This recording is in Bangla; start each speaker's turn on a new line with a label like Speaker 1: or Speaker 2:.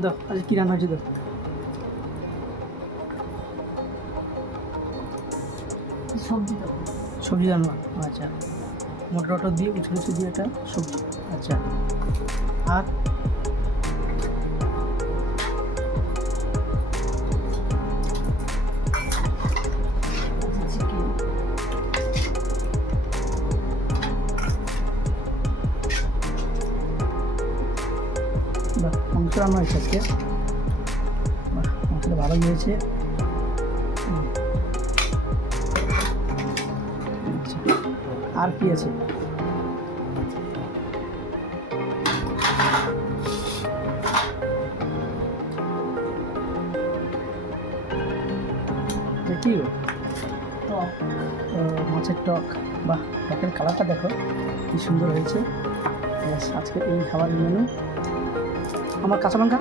Speaker 1: দাও আজকে কী রান্না হয়েছে দাও।
Speaker 2: সবজি
Speaker 1: সবজি রান্না আচ্ছা। মটর টটর দিয়ে উচ্ছে উচ্ছে দিয়ে একটা সবজি আচ্ছা। আর বাহ মাংস রান্না হয়েছে আজকে। বাহ মাংসটা ভালোই হয়েছে। আচ্ছা আর কি আছে? কি মাছের টক। বাহ টকের কালারটা দেখো কি সুন্দর হয়েছে। আজকে এই খাবার মেনু আমার কাঁচা লঙ্কা?